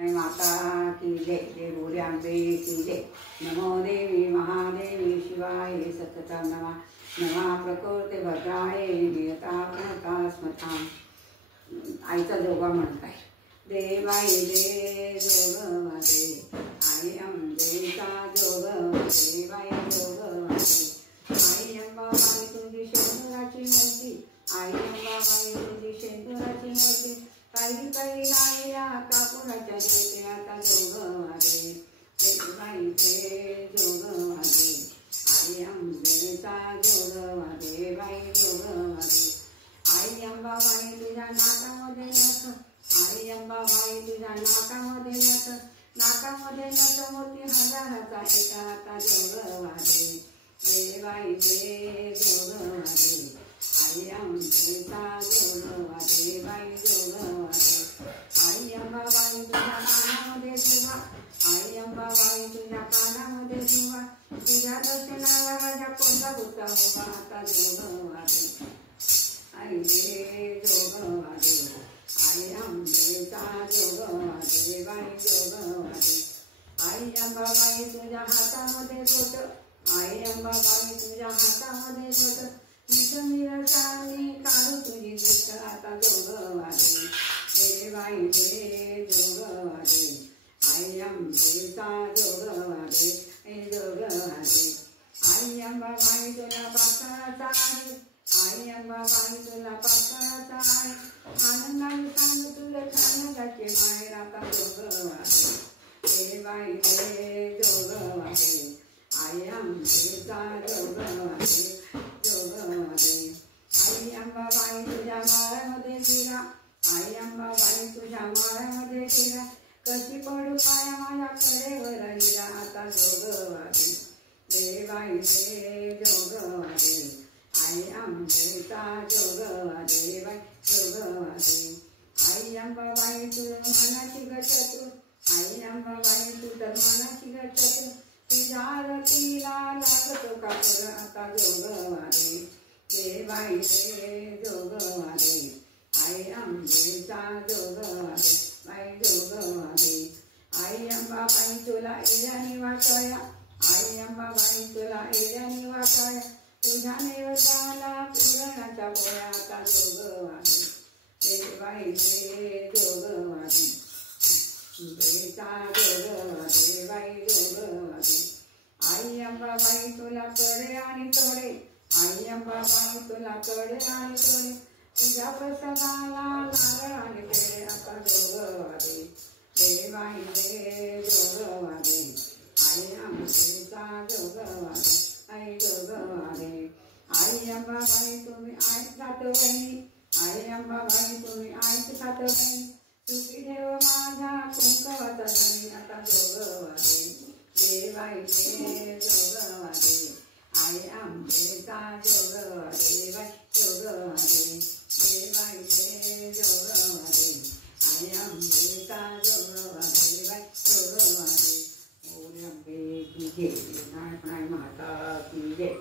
माता की जय, जय भोल्याम्बे की जय। नमो देवी महादेवी शिवाय सततं नमः। नमः प्रकृते भद्राय नियता प्रणता स्मताम्। आईचा जोगा म्हणताय। देवाई दे जोगवादे, आई अंबेचा जोगवादे, बाई जोगवादे। आई अंबाबाई तुझी शेंदुराची मूर्ती, आई अंबाबाई तुझी शेंदुराची मूर्ती। काही काही लावल्या कापुराच्या जेते आता जोगवादे, देवाई दे जोगवादे, आई अंबेचा जोगवादे, बाई जोगवादे। आई अंबाबाई तुझ्या नाकामध्ये नथ, आई अंबाबाई तुझ्या नाकामध्ये नथ, नाकामध्ये नथ मोती हजाराचा एका आता जोगवादे, देवाई दे जोगवादे, आई अंबेचा जोगवादे, बाई जोगवादे। आई अंबाबाई तुझ्या कानामध्ये झुवा, आई अंबाबाई तुझ्या कानामध्ये झुवा, तुझ्या दर्शनाला माझ्या कोणता होता उभा आता जोगवादे, आई दे जोगवादे, आई अंबेचा जोगवादे, बाई जोगवादे। आई अंबाबाई तुझ्या हातामध्ये घोट, आई अंबाबाई तुझ्या हातामध्ये घोट, निरसानी काढू तुझी दृष्ट आता जोगवादे, देवाई दे जोगवादे, आई अंबेचा जोगवादे, जोगवादे। आई अंबाबाई तुला पाकळाचा आहे, आई अंबाबाई तुला पाकळाचा आहे, आनंदाने सांग तुला आनंदाचे माहेर आता जोगवादे, देवाई दे जोगवादे, आई अंबेचा जोगवादे, जोगवादे। आई अंबाबाई तुझ्या माळ्यामध्ये शिरा, आई अंबाबाई तुझ्या माळ्यामध्ये शिरा, कशी पडू पाया माझ्या कडेवर हिरा आता जोगवादे, देवाई दे जोगवादे, आई अंबेचा जोगवादे, बाई जोगवादे। आई अंबाबाई तुझ मनाची गचतू, आई अंबाबाई तू तर मनाची गचतू, तुझ्या आरतीला लागतो कापूर आता जोगवादे, देवाई दे जोगवादे, आई अंबेचा जोगवादे, बाई जोगवादे। आई अंबाबाई तुला एड्याने वाकळ्या, आई अंबाबाई तुला एड्याने वाकळ्या, तुझ्या नैवेद्याला पुरणाच्या पोळ्या आता जोगवादे, देवाई दे जोगवादे, अंबेचा जोगवादे, बाई जोगवादे। आई अंबाबाई तुला कडे आणि तोडे, आई अंबाबाई तुला कडे आणि तोडे, तुझ्या प्रसादाला नारळ आणि पेढे आता जोगवादे, देवाई दे जोगवादे, आई अंबेचा जोगवादे, आई जोगवादे। आई अंबाबाई तुम्ही आईत सात बहिणी, आई अंबाबाई तुम्ही आईत सात बहिणी, सुखी ठेव माझ्या कुंकवाचा धनी आता जोगवादे, देवाई दे जोगवादे, आई अंबेचा जोगवादे, बाई जोगवादे, देवाई दे जोगवादे, आई अंबेचा जोगवादे, बाई जोगवादे। भोल्याम्बे की जय, नारायण माता की जय।